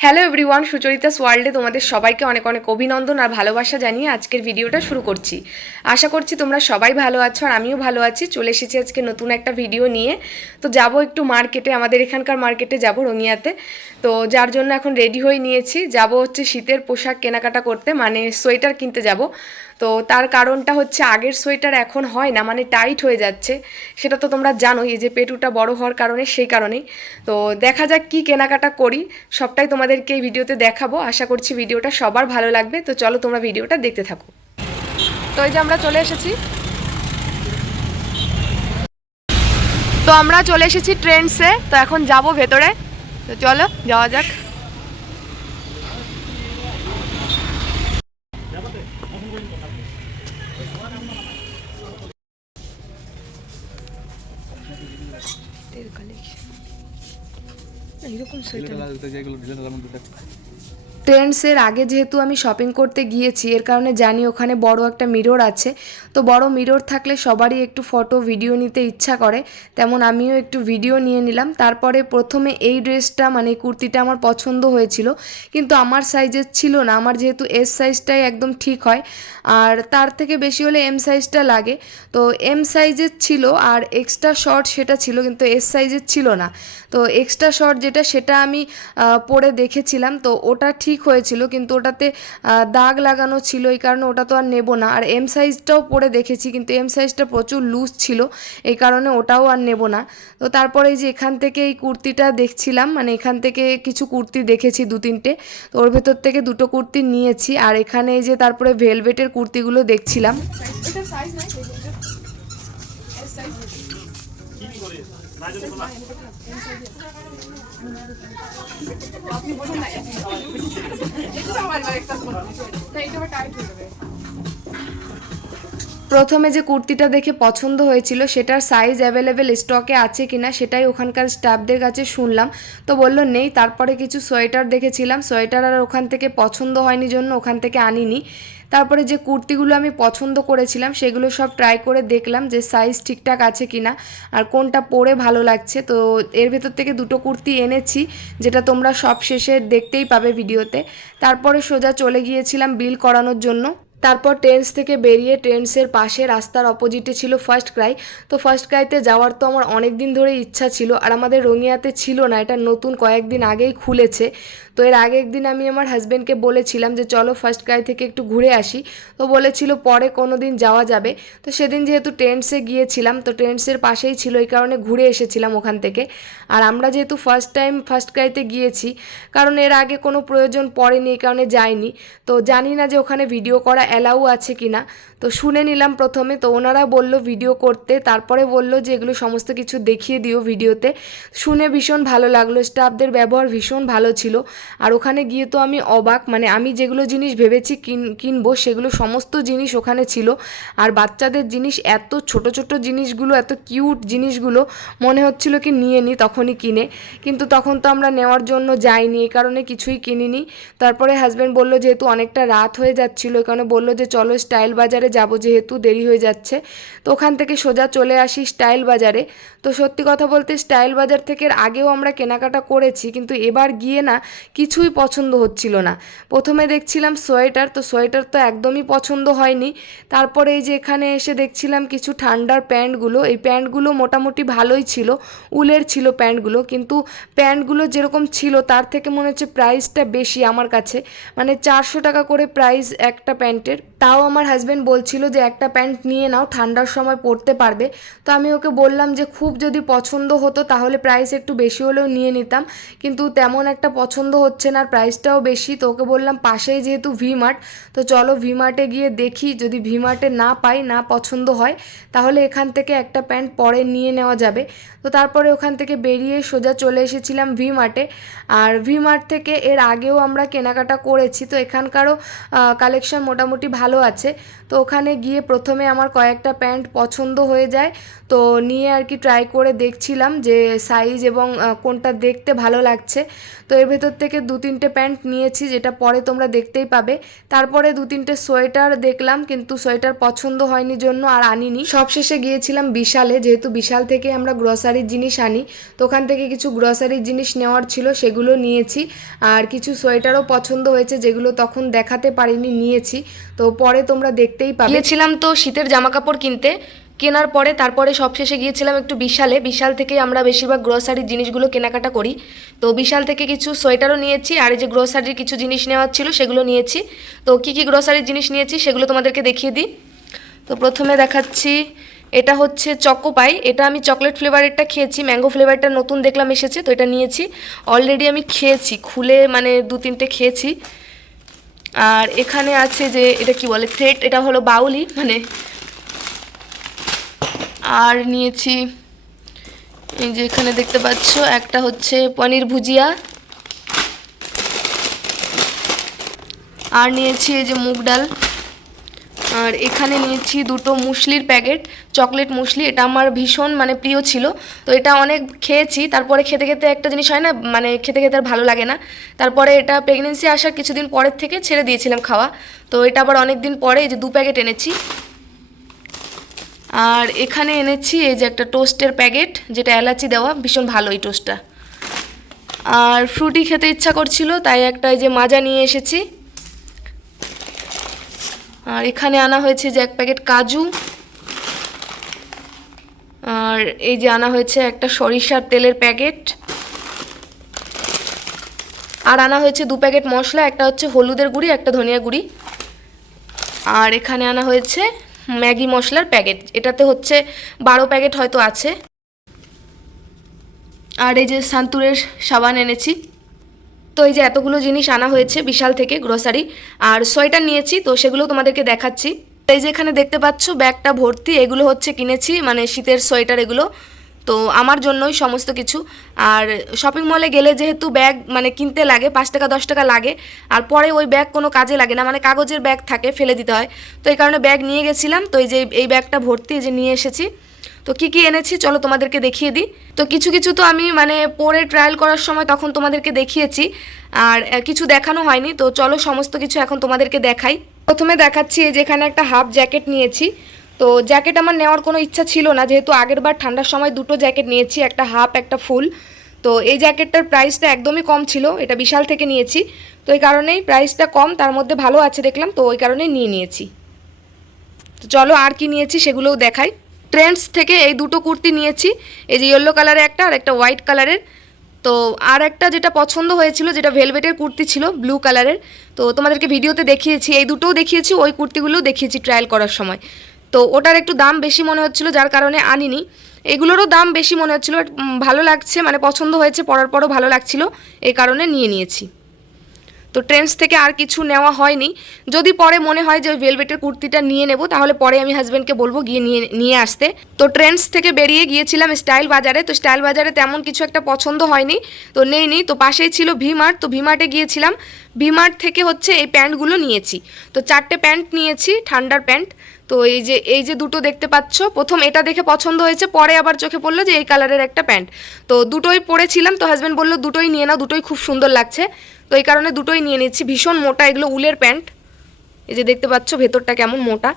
Hello everyone Sucharitas ওয়ার্ল্ডে তোমাদের সবাইকে অনেক অনেক অভিনন্দন আর ভালোবাসা জানিয়ে আজকের ভিডিওটা শুরু করছি। আশা করছি তোমরা সবাই ভালো আছো আর আমিও ভালো আছি। চলে এসেছি আজকে নতুন একটা ভিডিও নিয়ে। তো যাব একটু মার্কেটে, আমাদের এখানকার মার্কেটে যাব রঙিয়াতে। তো যার জন্য এখন রেডি হয়ে নিয়েছি। যাব হচ্ছে শীতের পোশাক কেনাকাটা করতে মানে সোয়েটার কিনতে যাব। তো তার কারণটা হচ্ছে আগের সোয়েটার এখন হয় না মানে টাইট হয়ে যাচ্ছে। সেটা তো তোমরা জানোই, এই যে পেটুটা বড় হওয়ার কারণে, সেই কারণেই। তো দেখা যাক কি কেনাকাটা করি, সবটাই তোমাদেরকে এই ভিডিওতে দেখাবো। আশা করছি ভিডিওটা সবার ভালো লাগবে। তো চলো তোমরা ভিডিওটা দেখতে থাকো। তো এই যে আমরা চলে এসেছি। তো আমরা চলে এসেছি ট্রেন্ডসে। তো এখন যাব ভেতরে। তো চলো, যাওয়া যাক। ট্রেন্ডসের আগে যেহেতু আমি শপিং করতে গিয়েছি এর কারণে জানি ওখানে বড় একটা মিরর আছে। তো বড় মিরর থাকলে সবারই একটু ফটো ভিডিও নিতে ইচ্ছা করে। তেমন আমিও একটু ভিডিও নিয়ে নিলাম। তারপরে প্রথমে এই ড্রেসটা মানে এই কুর্তিটা আমার পছন্দ হয়েছিল। কিন্তু আমার সাইজের ছিল না। আমার যেহেতু এস সাইজটাই একদম ঠিক হয়। আর তার থেকে বেশি হলে এম সাইজটা লাগে। তো এম সাইজের ছিল আর এক্সট্রা শর্ট সেটা ছিল কিন্তু এস সাইজের ছিল না। তো এক্সট্রা শর্ট যেটা সেটা আমি পরে দেখেছিলাম। তো ওটা ঠিক হয়েছিল, কিন্তু ওটাতে দাগ লাগানো ছিল, এই কারণে ওটা তো আর নেব না। আর এম সাইজটাও পরে দেখেছি, কিন্তু এম সাইজটা প্রচুর লুজ ছিল, এই কারণে ওটাও আর নেব না। তো তারপরে এই যে এখান থেকে এই কুর্তিটা দেখছিলাম মানে এখান থেকে কিছু কুর্তি দেখেছি দু তিনটে, তো ওর ভেতর থেকে দুটো কুর্তি নিয়েছি। আর এখানে এই যে তারপরে ভেলভেটের কুর্তিগুলো দেখছিলাম। করে না যদি খোলা আপনি বলুন না এটা আমার একটা ফোন এটা আবার টাইট হয়ে যাবে প্রথমে যে কুর্তিটা দেখে পছন্দ হয়েছিল, সেটার সাইজ অ্যাভেলেবেল স্টকে আছে কিনা সেটাই ওখানকার স্টাফদের কাছে শুনলাম। তো বলল, নেই। তারপরে কিছু সোয়েটার দেখেছিলাম। সোয়েটার আর ওখান থেকে পছন্দ হয়নি জন্য ওখান থেকে আনিনি। তারপরে যে কুর্তিগুলো আমি পছন্দ করেছিলাম, সেগুলো সব ট্রাই করে দেখলাম যে সাইজ ঠিকঠাক আছে কিনা আর কোনটা পরে ভালো লাগছে। তো এর ভেতর থেকে দুটো কুর্তি এনেছি, যেটা তোমরা সব শেষে দেখতেই পাবে ভিডিওতে। তারপরে সোজা চলে গিয়েছিলাম বিল করানোর জন্য। তারপর ট্রেন্স থেকে বেরিয়ে ট্রেন্সের পাশে রাস্তার অপোজিটে ছিল ফার্স্ট ক্রাই তো ফার্স্ট ক্রাইতে যাওয়ার তো আমার অনেক দিন ধরে ইচ্ছা ছিল, আর আমাদের রঙিয়াতে ছিল না, এটা নতুন কয়েকদিন আগেই খুলেছে। তো এর আগের দিন আমি আমার হাজব্যান্ডকে বলেছিলাম যে, চলো ফার্স্ট ক্রাই থেকে একটু ঘুরে আসি। তো বলেছিল, পরে কোনো দিন যাওয়া যাবে। তো সেদিন যেহেতু ট্রেন্ডসে গিয়েছিলাম, তো ট্রেন্ডসের পাশেই ছিল, এই কারণে ঘুরে এসেছিলাম ওখান থেকে। আর আমরা যেহেতু ফার্স্ট টাইম ফার্স্ট ক্রাইতে গিয়েছি, কারণ এর আগে কোনো প্রয়োজন পড়েনি, এই কারণে যাইনি। তো জানি না যে ওখানে ভিডিও করা অ্যালাউ আছে কি না তো শুনে নিলাম প্রথমে। তো ওনারা বলল ভিডিও করতে, তারপরে বলল যে এগুলো সমস্ত কিছু দেখিয়ে দিও ভিডিওতে শুনে ভীষণ ভালো লাগল। স্টাফদের ব্যবহার ভীষণ ভালো ছিল। আর ওখানে গিয়ে তো আমি অবাক মানে আমি যেগুলো জিনিস ভেবেছি কিন, কিনবো, সেগুলো সমস্ত জিনিস ওখানে ছিল। আর বাচ্চাদের জিনিস, এত ছোট ছোট জিনিসগুলো, এত কিউট জিনিসগুলো মনে হচ্ছিল কি নিয়ে নি, তখনই কিনে। কিন্তু তখন তো আমরা নেওয়ার জন্য যাইনি, এই কারণে কিছুই কিনিনি। তারপরে হাজব্যান্ড বলল, যেহেতু অনেকটা রাত হয়ে যাচ্ছিল কারণে বলল যে, চলো স্টাইল বাজারে যাব যেহেতু দেরি হয়ে যাচ্ছে। তো ওখান থেকে সোজা চলে আসি স্টাইল বাজারে। তো সত্যি কথা বলতে স্টাইল বাজার থেকে আগেও আমরা কেনাকাটা করেছি, কিন্তু এবার গিয়ে না কিছুই পছন্দ হচ্ছিল না। প্রথমে দেখছিলাম সোয়েটার, তো সোয়েটার তো একদমই পছন্দ হয়নি। তারপরে এই যে এখানে এসে দেখছিলাম কিছু ঠান্ডার প্যান্টগুলো, এই প্যান্টগুলো মোটামুটি ভালোই ছিল, উলের ছিল প্যান্টগুলো, কিন্তু প্যান্টগুলো যেরকম ছিল তার থেকে মনে হচ্ছে প্রাইসটা বেশি আমার কাছে। মানে চারশো টাকা করে প্রাইস একটা প্যান্টের তাও আমার হাজব্যান্ড বলছিল যে একটা প্যান্ট নিয়ে নাও, ঠান্ডার সময় পরতে পারবে। তো আমি ওকে বললাম যে খুব যদি পছন্দ হতো তাহলে প্রাইস একটু বেশি হলেও নিয়ে নিতাম। কিন্তু তেমন একটা পছন্দ হচ্ছে না, আর প্রাইসটাও বেশি। তো ওকে বললাম, পাশেই যেহেতু ভি মার্ট তো চলো ভি মার্টে গিয়ে দেখি। যদি ভি মার্টে না পাই, না পছন্দ হয়, তাহলে এখান থেকে একটা প্যান্ট পরে নিয়ে নেওয়া যাবে। তো তারপরে ওখান থেকে বেরিয়ে সোজা চলে এসেছিলাম ভি মার্টে আর ভি মার্ট থেকে এর আগেও আমরা কেনাকাটা করেছি। তো এখানকারও কালেকশন মোটামুটি ভালো আছে। তো ওখানে গিয়ে প্রথমে আমার কয়েকটা প্যান্ট পছন্দ হয়ে যায়। তো নিয়ে আর কি ট্রাই করে দেখছিলাম যে সাইজ এবং কোনটা দেখতে ভালো লাগছে। তো এর ভেতর থেকে দু তিনটে প্যান্ট নিয়েছি যেটা পরে তোমরা দেখতেই পাবে। তারপরে দু তিনটে সোয়েটার দেখলাম কিন্তু সোয়েটার পছন্দ হয়নি জন্য আর আনিনি। সবশেষে গিয়েছিলাম বিশালে যেহেতু বিশাল থেকে আমরা গ্রসারির জিনিস আনি। তো ওখান থেকে কিছু গ্রসারির জিনিস নেওয়ার ছিল সেগুলো নিয়েছি। আর কিছু সোয়েটারও পছন্দ হয়েছে যেগুলো তখন দেখাতে পারিনি, নিয়েছি। তো পরে তোমরা দেখতেই পাবে। গিয়েছিলাম তো শীতের জামা কাপড় কিনতে। কেনার পরে তারপরে সবশেষে গিয়েছিলাম একটু বিশালে। বিশাল থেকে আমরা বেশিরভাগ গ্রোসারির জিনিসগুলো কেনাকাটা করি। তো বিশাল থেকে কিছু সোয়েটারও নিয়েছি আর এই যে গ্রোসারির কিছু জিনিস নেওয়ার ছিল সেগুলো নিয়েছি। তো কী কী গ্রোসারির জিনিস নিয়েছি সেগুলো তোমাদেরকে দেখিয়ে দিই। তো প্রথমে দেখাচ্ছি, এটা হচ্ছে চকোপাই এটা আমি চকলেট ফ্লেভারেরটা খেয়েছি ম্যাঙ্গো ফ্লেভারটা নতুন দেখলাম এসেছে, তো এটা নিয়েছি। অলরেডি আমি খেয়েছি, খুলে মানে দু তিনটে খেয়েছি। আর এখানে আছে যে, এটা কি বলে থ্রেড এটা হলো বাউলি মানে আর নিয়েছি, এই যে এখানে দেখতে পাচ্ছ, একটা হচ্ছে পনির ভুজিয়া। আর নিয়েছি এই যে মুগ ডাল। আর এখানে নিয়েছি দুটো মুসলির প্যাকেট, চকলেট মুসলি, এটা আমার ভীষণ মানে প্রিয় ছিল। তো এটা অনেক খেয়েছি, তারপরে খেতে খেতে একটা জিনিস হয় না মানে খেতে খেতে আর ভালো লাগে না। তারপরে এটা প্রেগনেন্সি আসার কিছুদিন পরের থেকে ছেড়ে দিয়েছিলাম খাওয়া। তো এটা আবার অনেক দিন পরে এই যে দু প্যাকেট এনেছি। আর এখানে এনেছি এই যে একটা টোস্টের প্যাকেট, যেটা এলাচি দেওয়া, ভীষণ ভালো এই টোস্টটা। আর ফ্রুটি খেতে ইচ্ছা করছিল, তাই একটা এই যে মাজা নিয়ে এসেছি। আর এখানে আনা হয়েছে যে এক প্যাকেট কাজু। আর এই যে আনা হয়েছে একটা সরিষার তেলের প্যাকেট। আর আনা হয়েছে দু প্যাকেট মশলা, একটা হচ্ছে হলুদের গুঁড়ি, একটা ধনিয়া গুঁড়ি। আর এখানে আনা হয়েছে ম্যাগি মশলার প্যাকেট, এটাতে হচ্ছে বারো প্যাকেট হয়তো আছে। আর এই যে সান্তুরের সাবান এনেছি। তো এই যে এতগুলো জিনিস আনা হয়েছে বিশাল থেকে গ্রোসারি আর সোয়েটার নিয়েছি, তো সেগুলো তোমাদেরকে দেখাচ্ছি। এই যে এখানে দেখতে পাচ্ছ, ব্যাগটা ভর্তি, এগুলো হচ্ছে কিনেছি মানে শীতের সোয়েটার এগুলো। তো আমার জন্যই সমস্ত কিছু। আর শপিং মলে গেলে যেহেতু ব্যাগ মানে কিনতে লাগে, পাঁচ টাকা, দশ টাকা লাগে, আর পরে ওই ব্যাগ কোনো কাজে লাগে না মানে কাগজের ব্যাগ থাকে, ফেলে দিতে হয়। তো এই কারণে ব্যাগ নিয়ে গেছিলাম, তো এই যে এই ব্যাগটা ভর্তি, এই যে নিয়ে এসেছি। তো কি কি এনেছি চলো তোমাদেরকে দেখিয়ে দিই। তো কিছু কিছু তো আমি মানে পরে ট্রায়াল করার সময় তখন তোমাদেরকে দেখিয়েছি। আর কিছু দেখানো হয়নি, তো চলো সমস্ত কিছু এখন তোমাদেরকে দেখাই। প্রথমে দেখাচ্ছি এই যেখানে একটা হাফ জ্যাকেট নিয়েছি। তো জ্যাকেট আমার নেওয়ার কোনো ইচ্ছা ছিল না, যেহেতু আগের বার ঠান্ডার সময় দুটো জ্যাকেট নিয়েছি, একটা হাফ একটা ফুল তো এই জ্যাকেটটার প্রাইসটা একদমই কম ছিল, এটা বিশাল থেকে নিয়েছি। তো এই কারণেই প্রাইসটা কম, তার মধ্যে ভালো আছে দেখলাম, তো ওই কারণেই নিয়ে নিয়েছি। তো চলো আর কি নিয়েছি সেগুলোও দেখাই। ট্রেন্ডস থেকে এই দুটো কুর্তি নিয়েছি। এই যে ইয়েলো কালারের একটা আর একটা হোয়াইট কালারের তো আর একটা যেটা পছন্দ হয়েছিল, যেটা ভেলভেটের কুর্তি ছিল ব্লু কালারের তো তোমাদেরকে ভিডিওতে দেখিয়েছি, এই দুটোও দেখিয়েছি, ওই কুর্তিগুলোও দেখিয়েছি ট্রায়াল করার সময়। তো ওটার একটু দাম বেশি মনে হচ্ছিল, যার কারণে আনিনি। এগুলোরও দাম বেশি মনে হচ্ছিল ভালো লাগছে মানে পছন্দ হয়েছে, পরার পরও ভালো লাগছিল, এই কারণে নিয়ে নিয়েছি। তো ট্রেন্ডস থেকে আর কিছু নেওয়া হয়নি। যদি পরে মনে হয় যে ওই ভেলভেটের কুর্তিটা নিয়ে নেব, তাহলে পরে আমি হাজব্যান্ডকে বলব গিয়ে নিয়ে নিয়ে আসতে। তো ট্রেন্ডস থেকে বেরিয়ে গিয়েছিলাম স্টাইল বাজারে, তো স্টাইল বাজারে তেমন কিছু একটা পছন্দ হয়নি, তো নেই নি তো পাশেই ছিল ভিমার্ট তো ভিমার্টে গিয়েছিলাম। ভিমার্ট থেকে হচ্ছে এই প্যান্টগুলো নিয়েছি। তো চারটে প্যান্ট নিয়েছি, ঠান্ডার প্যান্ট তো এই যে এই যে দুটো দেখতে পাচ্ছ, প্রথম এটা দেখে পছন্দ হয়েছে, পরে আবার চোখে পড়ল যে এই কালারের একটা প্যান্ট। তো দুটোই পরেছিলাম, তো হাজব্যান্ড বলল, দুটোই নিয়ে নাও, দুটোই খুব সুন্দর লাগছে। তো এই কারণে দুটোই নিয়ে নিচ্ছি, ভীষণ মোটা এগুলো উলের প্যান্ট। এই যে দেখতে পাচ্ছ, ভেতরটা কেমন মোটা।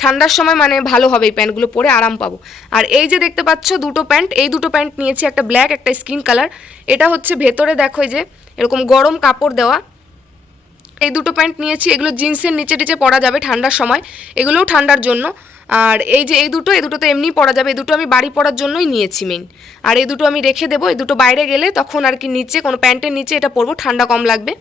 ঠান্ডার সময় মানে ভালো হবে এই প্যান্টগুলো পরে, আরাম পাবো। আর এই যে দেখতে পাচ্ছ, দুটো প্যান্ট, এই দুটো প্যান্ট নিয়েছি একটা ব্ল্যাক, একটা স্কিন কালার। এটা হচ্ছে ভেতরে দেখো যে, এরকম গরম কাপড় দেওয়া। এই দুটো প্যান্ট নিয়েছি, এগুলো জিন্সের নিচে টিচে পরা যাবে ঠান্ডার সময়, এগুলোও ঠান্ডার জন্য। আর এই যে এই দুটো এই দুটো তো এমনি পরা যাবে, এই দুটো আমি বাড়ি পরার জন্যই নিয়েছি মেন আর এই দুটো আমি রেখে দেবো, এই দুটো বাইরে গেলে তখন আর কি নিচে, কোনো প্যান্টের নিচে এটা পরবো, ঠান্ডা কম লাগবে।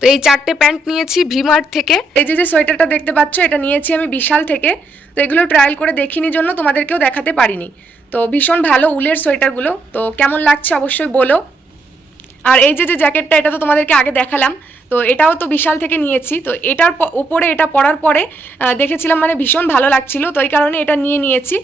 তো এই চারটে প্যান্ট নিয়েছি ভিমার্ট থেকে। এই যে যে সোয়েটারটা দেখতে পাচ্ছ, এটা নিয়েছি আমি বিশাল থেকে। তো এগুলো ট্রায়াল করে দেখিনি জন্য তোমাদেরকেও দেখাতে পারিনি। তো ভীষণ ভালো উলের সোয়েটারগুলো। তো কেমন লাগছে অবশ্যই বলো। আর এই যে যে জ্যাকেটটা, এটা তো তোমাদেরকে আগে দেখালাম, তো এটাও তো বিশাল থেকে নিয়েছি, তো এটার উপরে এটা পরার পরে দেখেছিলাম মানে ভীষণ ভালো লাগছিল, তো এই কারণে এটা নিয়ে নিয়েছি।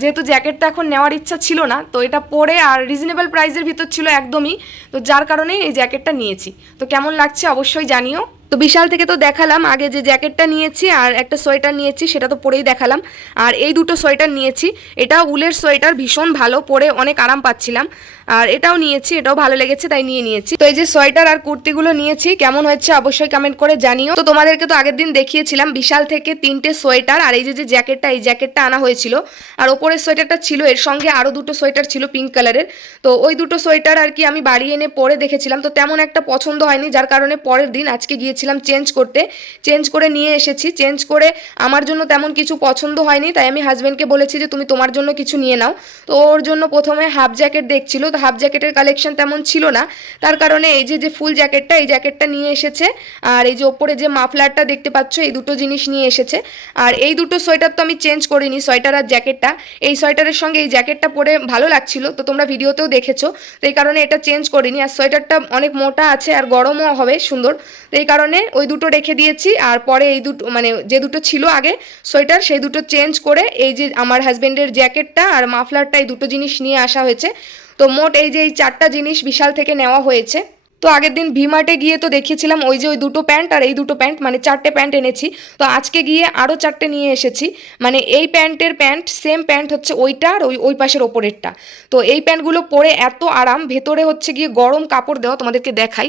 যেহেতু জ্যাকেটটা এখন নেওয়ার ইচ্ছা ছিল না, তো এটা পরে আর রিজনেবল প্রাইসের ভিতর ছিল একদমই, তো যার কারণেই এই জ্যাকেটটা নিয়েছি। তো কেমন লাগছে অবশ্যই জানিও। তো বিশাল থেকে তো দেখালাম, আগে যে জ্যাকেটটা নিয়েছি আর একটা সোয়েটার নিয়েছি, সেটা তো পরেই দেখালাম। আর এই দুটো সোয়েটার নিয়েছি এটা উলের সোয়েটার, ভীষণ ভালো, পরে অনেক আরাম পাচ্ছিলাম। আর এটাও নিয়েছি, এটাও ভালো লেগেছে, তাই নিয়ে নিয়েছি। তো এই যে সোয়েটার আর কুর্তিগুলো নিয়েছি, কেমন হয়েছে অবশ্যই কমেন্ট করে জানিও। তো তোমাদেরকে তো আগের দিন দেখিয়েছিলাম, বিশাল থেকে তিনটে সোয়েটার, আর এই যে যে জ্যাকেটটা, এই জ্যাকেটটা আনা হয়েছিল, আর ওপরের সোয়েটারটা ছিল, এর সঙ্গে আরও দুটো সোয়েটার ছিল পিঙ্ক কালারের তো ওই দুটো সোয়েটার আর কি আমি বাড়ি এনে পরে দেখেছিলাম, তো তেমন একটা পছন্দ হয়নি, যার কারণে পরের দিন আজকে গিয়েছিলাম চেঞ্জ করতে। চেঞ্জ করে নিয়ে এসেছি চেঞ্জ করে আমার জন্য তেমন কিছু পছন্দ হয়নি, তাই আমি হাজব্যান্ডকে বলেছি যে, তুমি তোমার জন্য কিছু নিয়ে নাও। তো ওর জন্য প্রথমে হাফ জ্যাকেট দেখছিল তো হাফ জ্যাকেটের কালেকশন তেমন ছিল না। তার কারণে এই যে যে ফুল জ্যাকেটটা এই জ্যাকেটটা নিয়ে এসেছে। আর এই যে ওপরে যে মাফলারটা দেখতে পাচ্ছ, এই দুটো জিনিস নিয়ে এসেছে। আর এই দুটো সোয়েটার তো আমি চেঞ্জ করিনি সোয়েটার আর জ্যাকেটটা এই সোয়েটারের সঙ্গে এই জ্যাকেটটা পরে ভালো লাগছিল, তো তোমরা ভিডিওতেও দেখেছ। তো এই কারণে এটা চেঞ্জ করিনি। আর সোয়েটারটা অনেক মোটা আছে, আর গরমও হবে, সুন্দর। তো এই কারণে ওই দুটো রেখে দিয়েছি। আর পরে এই দুটো মানে যে দুটো ছিল আগে সোয়েটার সেই দুটো চেঞ্জ করে এই যে আমার হাজব্যান্ডের জ্যাকেটটা আর মাফলারটা এই দুটো জিনিস নিয়ে আসা হয়েছে। তো মোট এই যে এই চারটা জিনিস বিশাল থেকে নেওয়া হয়েছে। তো আগের দিন ভিমার্টে গিয়ে তো দেখিয়েছিলাম ওই যে ওই দুটো প্যান্ট আর এই দুটো প্যান্ট মানে চারটে প্যান্ট এনেছি। তো আজকে গিয়ে আরও চারটে নিয়ে এসেছি। মানে এই প্যান্টের প্যান্ট, সেম প্যান্ট হচ্ছে ওইটা আর ওই ওই পাশের ওপরেরটা। তো এই প্যান্টগুলো পরে এত আরাম, ভেতরে হচ্ছে গিয়ে গরম কাপড় দেওয়া তোমাদেরকে দেখাই।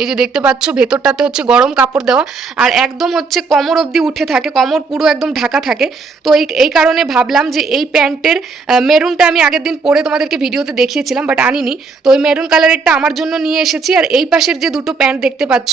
এই যে দেখতে পাচ্ছ, ভেতরটাতে হচ্ছে গরম কাপড় দেওয়া, আর একদম হচ্ছে কোমর অবধি উঠে থাকে, কোমর পুরো একদম ঢাকা থাকে। তো এই এই কারণে ভাবলাম যে এই প্যান্টের মেরুনটা আমি আগের দিন পরে তোমাদেরকে ভিডিওতে দেখিয়েছিলাম বাট আনিনি। তো ওই মেরুন কালারেরটা আমার জন্য নিয়ে এসেছি, আর এই পাশের যে দুটো প্যান্ট দেখতে পাচ্ছ,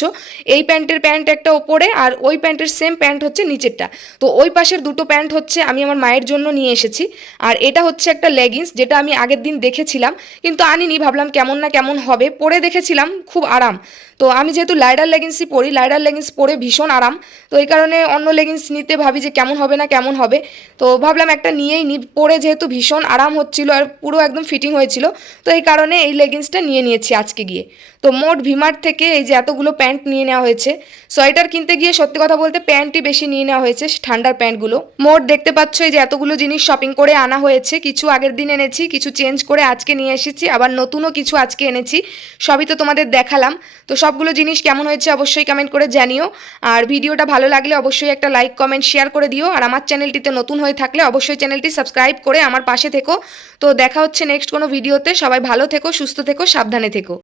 এই প্যান্টের প্যান্ট একটা ওপরে, আর ওই প্যান্টের সেম প্যান্ট হচ্ছে নিচেরটা। তো ওই পাশের দুটো প্যান্ট হচ্ছে আমি আমার মায়ের জন্য নিয়ে এসেছি, আর এটা হচ্ছে একটা লেগিংস যেটা আমি আগের দিন দেখেছিলাম, কিন্তু আনিনি, ভাবলাম কেমন না কেমন হবে, পরে দেখেছিলাম, খুব আরাম। তো আমি যেহেতু লাইডার লেগিংসই পরি, লাইডার লেগিংস পরে ভীষণ আরাম। তো এই কারণে অন্য লেগিংস নিতে ভাবি যে কেমন হবে না কেমন হবে। তো ভাবলাম একটা নিয়েই নি, পরে যেহেতু ভীষণ আরাম হচ্ছিল আর পুরো একদম ফিটিং হয়েছিল, তো এই কারণে এই লেগিংসটা নিয়ে নিয়েছি আজকে গিয়ে। তো মোট ভিমার্ট থেকে এই যে এতগুলো প্যান্ট নিয়ে নেওয়া হয়েছে সোয়েটার কিনতে গিয়ে সত্যি কথা বলতে প্যান্টই বেশি নিয়ে নেওয়া হয়েছে ঠান্ডার প্যান্টগুলো। মোট দেখতে পাচ্ছ এই যে এতগুলো জিনিস শপিং করে আনা হয়েছে, কিছু আগের দিন এনেছি, কিছু চেঞ্জ করে আজকে নিয়ে এসেছি, আবার নতুনও কিছু আজকে এনেছি, সবই তো তোমাদের দেখালাম। তো সবগুলো জিনিস কেমন হয়েছে অবশ্যই কমেন্ট করে জানিও। আর ভিডিওটা ভালো লাগলে অবশ্যই একটা লাইক কমেন্ট শেয়ার করে দিও। আর আমার চ্যানেলটিতে নতুন হয়ে থাকলে অবশ্যই চ্যানেলটি সাবস্ক্রাইব করে আমার পাশে থেকো। তো দেখা হচ্ছে নেক্সট কোনো ভিডিওতে সবাই ভালো থেকো, সুস্থ থেকো, সাবধানে থেকো।